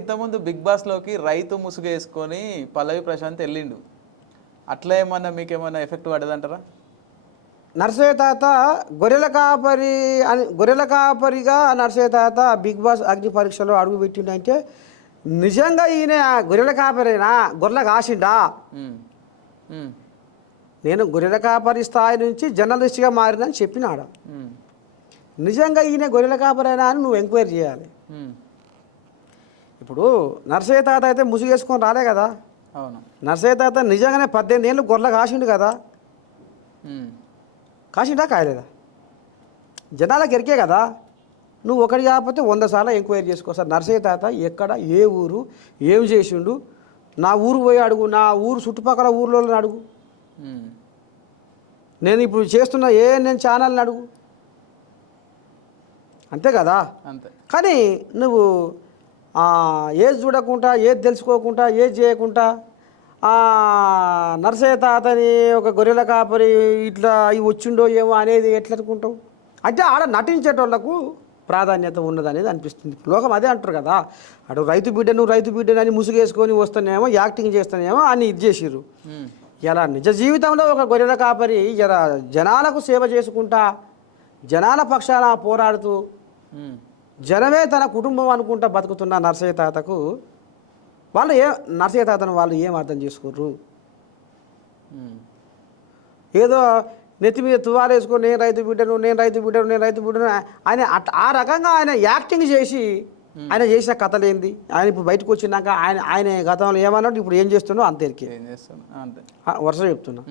ఇంతకుముందు బిగ్ బాస్లోకి రైతు ముసుగు వేసుకొని పల్లవి ప్రశాంత్ వెళ్ళిండు. అట్లా ఏమన్నా మీకేమన్నా ఎఫెక్ట్ పడదంటారా? నర్సయ్య తాత గొర్రెల కాపరిగా నర్సయ్య తాత బిగ్ బాస్ అగ్ని పరీక్షలో అడుగు పెట్టిండంటే నిజంగా ఈయన గొర్రెల కాపరేనా, గొర్రెల కాసిండా? ఉమ్, ఉమ్, నేను గొర్రెల కాపరి స్థాయి నుంచి జర్నలిస్ట్గా మారినని చెప్పినాడ. ఉమ్, నిజంగా ఈయన గొర్రెల కాపరేనా అని నువ్వు ఎంక్వైరీ చేయాలి. ఉమ్, ఇప్పుడు నర్సయ్య తాత అయితే ముసుగేసుకొని రాలే కదా. అవును. నర్సయ్య తాత నిజంగానే 18 ఏళ్ళు గొర్రెల కాసిండు కదా. ఉమ్, కాసిండా కాయలేదా? జనాలకు ఎరికే కదా. నువ్వు ఒకటి కాకపోతే 100 సార్లు ఎంక్వైరీ చేసుకో. సార్ నర్సయ్య తాత ఎక్కడ, ఏ ఊరు, ఏం చేసిండు, నా ఊరు పోయి అడుగు, నా ఊరు చుట్టుపక్కల ఊర్లో అడుగు, ఉమ్, నేను ఇప్పుడు చేస్తున్న నేను ఛానల్ని అడుగు, అంతే కదా. అంతే. కానీ నువ్వు ఏది చూడకుండా, ఏది తెలుసుకోకుండా, ఏది చేయకుండా నర్సయ్య తాతని ఒక గొర్రెల కాపరి ఇట్లా ఇవి వచ్చిండో ఏమో అనేది ఎట్లా అనుకుంటావు? అంటే ఆడ నటించేటోళ్లకు ప్రాధాన్యత ఉన్నదనేది అనిపిస్తుంది. లోకం అదే అంటారు కదా. అటు రైతు బిడ్డను అని ముసుగేసుకొని వస్తానేమో, యాక్టింగ్ చేస్తానేమో అని ఇది చేసిర్రు. ఇలా నిజ జీవితంలో ఒక గొర్రెల కాపరి జనాలకు సేవ చేసుకుంటా, జనాల పక్షాన పోరాడుతూ, జనమే తన కుటుంబం అనుకుంటా బతుకుతున్న నర్సయ్య తాతకు నర్సయ్య తాతను వాళ్ళు ఏం అర్థం చేసుకోర్రు? ఏదో నెత్తి మీద తువాలేసుకొని నేను రైతు బిడ్డను ఆయన ఆ రకంగా ఆయన యాక్టింగ్ చేసి ఆయన చేసిన కథలేంది, ఆయన ఇప్పుడు బయటకు వచ్చినాక ఆయన గతంలో ఏమన్నాడు, ఇప్పుడు ఏం చేస్తున్నాడో అంతేరికి వరుస చెప్తున్నా.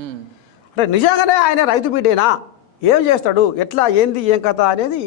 అంటే నిజంగానే ఆయన రైతు బిడ్డేనా, ఏం చేస్తాడు, ఎట్లా, ఏంది, ఏం కథ అనేది